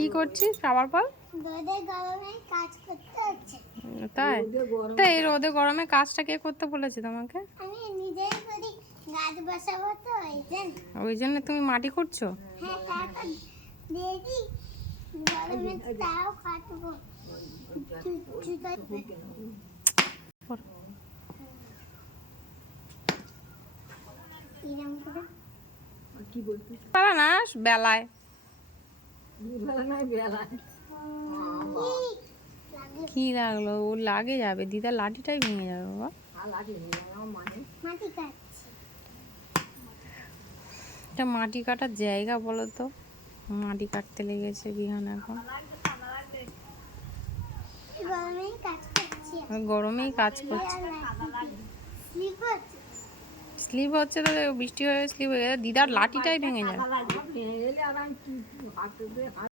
কি করছিস আবার বল? রোদে গরমে কাজ করতে হচ্ছে। তাই তাই এই রোদে গরমে কাজটা কে করতে বলেছে তোমাকে? আমি নিজেই করি, গাছ বসাবো তো ওই জন্য তুমি মাটি খুঁড়ছো? হ্যাঁ, তারপর দেখি গরমে তাও কাটবো। পারা না বেলায় কি লাগলো? ও লাগে যাবে, দিদা লাঠিটাই ভেঙে যাবে বাবা। এটা মাটি কাটার জায়গা বলো তো? মাটি কাটতে লেগেছে বিহান এখন। গরমেই কাজ করছে। স্লিপ হচ্ছে তো, বৃষ্টি হয়ে স্লিপ হয়ে গেছে, দিদার লাঠিটাই ভেঙে যাবে।